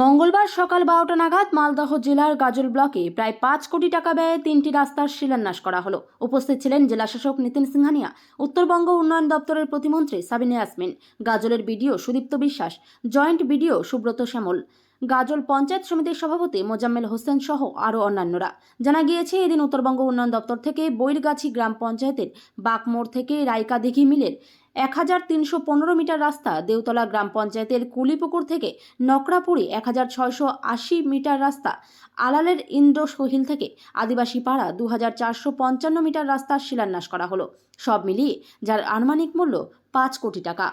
মঙ্গলবার সকাল বারোটা নাগাদ মালদহ জেলার গাজল ব্লকে প্রায় পাঁচ কোটি টাকা ব্যয়ে তিনটি রাস্তার শিলান্যাস করা হলো। উপস্থিত ছিলেন জেলাশাসক নীতিন সিংহানিয়া, উত্তরবঙ্গ উন্নয়ন দপ্তরের প্রতিমন্ত্রী Sabina Yasmin গাজলের BDO Sudipta Biswas, joint BDO Subrata শ্যামল। গাজল পঞ্চায়েত সমিতির সভাপতি মোজাম্মেল হোসেন সহ আরও অন্যান্যরা। জানা গিয়েছে, এদিন উত্তরবঙ্গ উন্নয়ন দপ্তর থেকে বৈরগাছি গ্রাম পঞ্চায়েতের বাকমোড় থেকে রাইকা দিঘি মিলের এক হাজার তিনশো পনেরো মিটার রাস্তা দেওতলা গ্রাম পঞ্চায়েতের কুলিপুকুর থেকে নকরাপুরি এক হাজার ছয়শো আশি মিটার রাস্তা আলালের ইন্দ্র সহিল থেকে আদিবাসী পাড়া দু হাজার চারশো পঞ্চান্ন মিটার রাস্তার শিলান্যাস করা হলো। সব মিলিয়ে যার আনুমানিক মূল্য পাঁচ কোটি টাকা।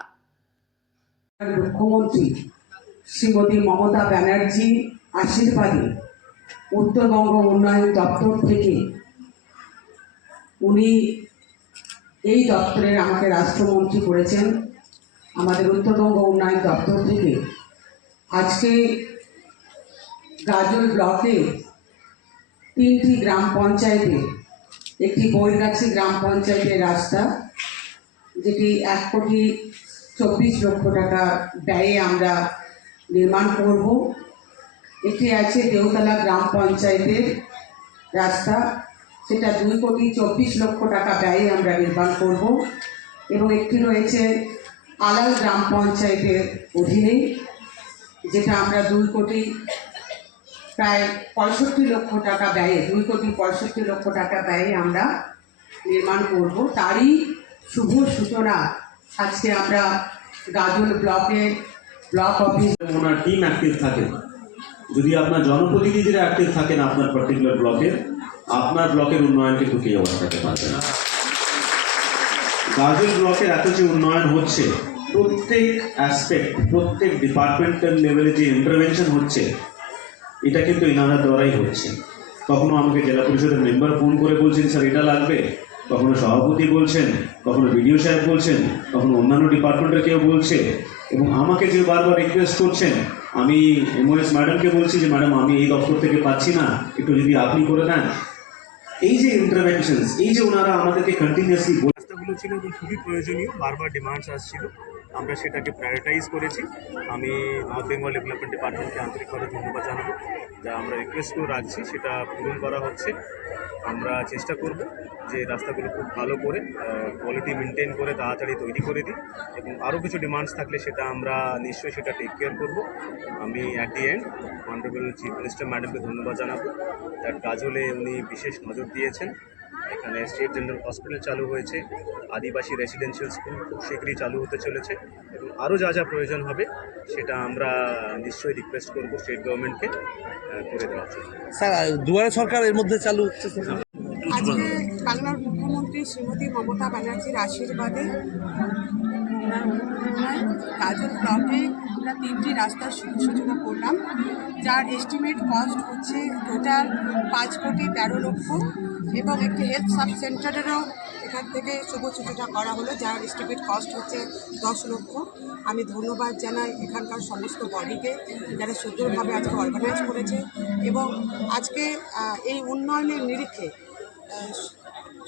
মুখ্যমন্ত্রী শ্রীমতী মমতা ব্যানার্জি আশীর্বাদে উত্তরবঙ্গ উন্নয়ন দপ্তর থেকে উনি এই দপ্তরের আমাকে রাষ্ট্রমন্ত্রী করেছেন। আমাদের উত্তরবঙ্গ উন্নয়ন দপ্তর থেকে। আজকে গাজল ব্লকে তিনটি গ্রাম পঞ্চায়েতে, একটি বৈরগাছি গ্রাম পঞ্চায়েতের রাস্তা, যেটি এক কোটি চব্বিশ লক্ষ টাকা ব্যয়ে আমরা নির্মাণ করব। একটি আছে দেওতলা গ্রাম পঞ্চায়েতের রাস্তা। সেটা দুই কোটি চব্বিশ লক্ষ টাকা ব্যয়ে আমরা নির্মাণ করব এবং একটি রয়েছে আলাল গ্রাম পঞ্চায়েতের অধীনে, যেটা আমরা দুই কোটি প্রায় পঁয়ষট্টি লক্ষ টাকা ব্যয়ে, দুই কোটি পঁয়ষট্টি লক্ষ টাকা ব্যয়ে আমরা নির্মাণ করব। তারই শুভ সূচনা আজকে আমরা গাজল ব্লকের ব্লক অফিস ওনার টিম অ্যাক্টিভ থাকে, যদি আপনার জনপ্রতিনিধিরা অ্যাক্টিভ থাকেন আপনার পার্টিকুলার ব্লকের আপনার ব্লকের উন্নয়ন কিন্তু কেউ আটকাতে পারবে না। গাজল ব্লকের এত যে উন্নয়ন হচ্ছে, প্রত্যেক অ্যাসপেক্ট প্রত্যেক ডিপার্টমেন্টাল লেভেলে যে ইন্টারভেনশন হচ্ছে, এটা কিন্তু এনারা দ্বারাই হচ্ছে। কখনো আমাকে জেলা পরিষদের মেম্বার ফোন করে বলছেন, স্যার, এটা লাগবে? কখনো সভাপতি বলছেন কখনো বিডিও সাহেব বলছেন, কখনো অন্যান্য ডিপার্টমেন্টের কেউ বলছে, এবং আমাকে যে বারবার রিকোয়েস্ট করছেন, আমি এমওএস ম্যাডামকে বলছি যে ম্যাডাম আমি এই দপ্তর থেকে পাচ্ছি না, একটু যদি আপনি করে দেন। এই যে ইন্টারভেনশনস এই যে ওনারা আমাদেরকে কন্টিনিউয়াসলি রাস্তাগুলো ছিল খুবই প্রয়োজনীয়, বারবার ডিমান্ডস আসছিল, আমরা সেটাকে প্রায়োরিটাইজ করেছি। আমি নর্থ বেঙ্গল ডেভেলপমেন্ট ডিপার্টমেন্টকে আন্তরিকভাবে ধন্যবাদ জানাব, যা আমরা রিকোয়েস্টও রাখছি, সেটা পূরণ করা হচ্ছে। আমরা চেষ্টা করব যে রাস্তাগুলো খুব ভালো করে কোয়ালিটি মেনটেন করে তাড়াতাড়ি তৈরি করে দিই এবং আরও কিছু ডিমান্ডস থাকলে সেটা আমরা নিশ্চয়ই সেটা টেক কেয়ার করব। আমি at the end honourable chief minister ম্যাডামকে ধন্যবাদ জানাব। তার কাজ হলে উনি বিশেষ নজর দিয়েছেন। এখানে স্টেট জেনারেল হসপিটাল চালু হয়েছে আদিবাসী রেসিডেন্সিয়াল স্কুল খুব শীঘ্রই চালু হতে চলেছে এবং আরও যা যা প্রয়োজন হবে সেটা আমরা নিশ্চয়ই রিকোয়েস্ট করব স্টেট গভর্নমেন্টকে করে দেওয়ার জন্য স্যার দুয়ারে সরকার এর মধ্যে চালু হচ্ছে? আজকে বাংলার মুখ্যমন্ত্রী শ্রীমতী মমতা ব্যানার্জির আশীর্বাদে গাজল ব্লকে আমরা তিনটি রাস্তার শুভ সূচনা করলাম যার এস্টিমেট কস্ট হচ্ছে টোটাল পাঁচ কোটি তেরো লক্ষ এবং একটি হেলথ সাব সেন্টারেরও এখান থেকে শুভ সূচনা করা হলো, যার এস্টিমেট কস্ট হচ্ছে দশ লক্ষ। আমি ধন্যবাদ জানাই এখানকার সমস্ত বডিকে যারা সুন্দরভাবে আজকে অর্গানাইজ করেছে এবং আজকে এই উন্নয়নের নিরিখে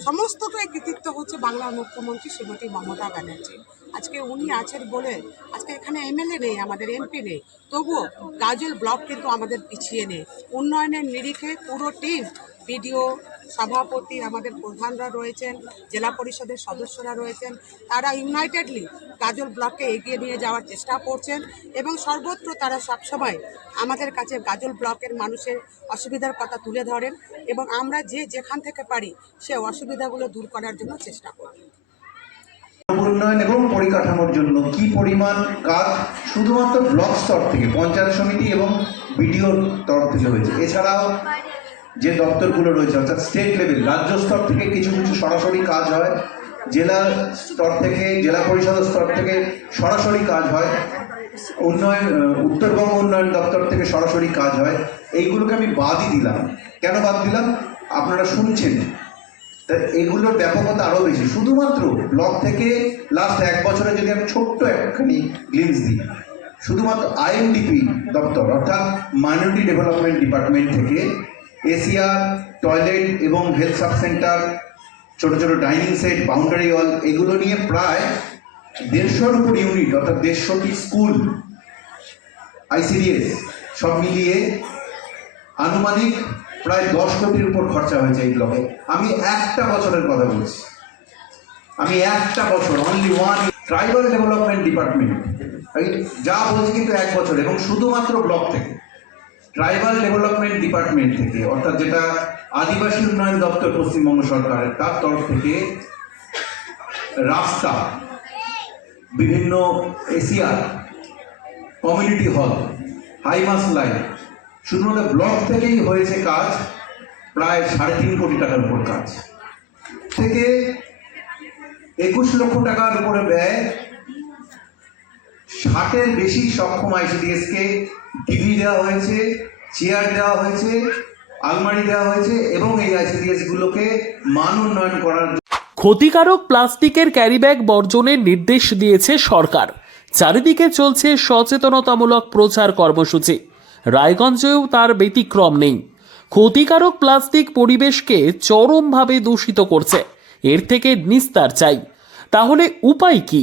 সমস্তটাই কৃতিত্ব হচ্ছে বাংলার মুখ্যমন্ত্রী শ্রীমতী মমতা ব্যানার্জি। আজকে উনি আছেন বলে আজকে এখানে এমএলএ নেই, আমাদের এমপি নেই। তবুও গাজল ব্লক কিন্তু আমাদের পিছিয়ে নেই। উন্নয়নের নিরিখে পুরো টিম বিডিও সভাপতি, আমাদের প্রধানরা রয়েছেন, জেলা পরিষদের সদস্যরা রয়েছেন, তারা ইউনাইটেডলি গাজল ব্লককে এগিয়ে নিয়ে যাওয়ার চেষ্টা করছেন এবং সর্বত্র তারা সবসময় আমাদের কাছে গাজল ব্লকের মানুষের অসুবিধার কথা তুলে ধরেন এবং আমরা যে যেখান থেকে পারি সে অসুবিধাগুলো দূর করার জন্য চেষ্টা করি উন্নয়ন এবং পরিকাঠামোর জন্য কি পরিমাণ কাজ শুধুমাত্র ব্লক স্তর থেকে, পঞ্চায়েত সমিতি এবং বিডিওর তরফ থেকে হয়েছে? এছাড়াও যে দপ্তরগুলো রয়েছে, অর্থাৎ স্টেট লেভেল রাজ্য স্তর থেকে কিছু কিছু সরাসরি কাজ হয়, জেলা স্তর থেকে, জেলা পরিষদের স্তর থেকে সরাসরি কাজ হয়, উন্নয়ন উত্তরবঙ্গ উন্নয়ন দপ্তর থেকে সরাসরি কাজ হয়। এইগুলোকে আমি বাদই দিলাম। কেন বাদ দিলাম? আপনারা শুনছেন। তা এগুলোর ব্যাপকতা আরও বেশি। শুধুমাত্র ব্লক থেকে লাস্ট এক বছরে যদি আমি ছোট্ট একখানি গ্লিমস দিই, শুধুমাত্র আইএনডিপি দপ্তর, অর্থাৎ মাইনরিটি ডেভেলপমেন্ট ডিপার্টমেন্ট থেকে এসিআর টয়লেট এবং হেলথ সাব সেন্টার ছোটো ছোটো ডাইনিং সেট বাউন্ডারি ওয়াল এগুলো নিয়ে প্রায় দেড়শোর উপর ইউনিট অর্থাৎ দেড়শোটি স্কুল আইসিডিএস সব মিলিয়ে আনুমানিক প্রায় দশ কোটির উপর খরচা হয়েছে এই ব্লকে আমি একটা বছরের কথা বলছি। আমি একটা বছর only one tribal development department যা বলছি কিন্তু এক বছর, এবং শুধুমাত্র ব্লক থেকে। ট্রাইবাল ডেভেলপমেন্ট ডিপার্টমেন্ট থেকে, অর্থাৎ যেটা আদিবাসী উন্নয়ন দপ্তর পশ্চিমবঙ্গ সরকারের, তার তরফ থেকে রাস্তা, বিভিন্ন এশিয়ার কমিউনিটি হল হাইমাস লাইন শুধুমাত্র ব্লক থেকেই হয়েছে কাজ, প্রায় সাড়ে তিন কোটি টাকার উপর কাজ। থেকে একুশ লক্ষ টাকার উপরে ব্যয় ষাটের বেশি সক্ষম আইসিডিএসকে টিভি দেওয়া হয়েছে, চেয়ার দেওয়া হয়েছে, আলমারি দেওয়া হয়েছে এবং এই আইসিডিএস গুলোকে মান উন্নয়ন করার ক্ষতিকারক প্লাস্টিকের ক্যারিব্যাগ বর্জনের নির্দেশ দিয়েছে সরকার। চারিদিকে চলছে সচেতনতামূলক প্রচার কর্মসূচি। রায়গঞ্জেও তার ব্যতিক্রম নেই। ক্ষতিকারক প্লাস্টিক পরিবেশকে চরমভাবে দূষিত করছে। এর থেকে নিস্তার চাই। তাহলে উপায় কি?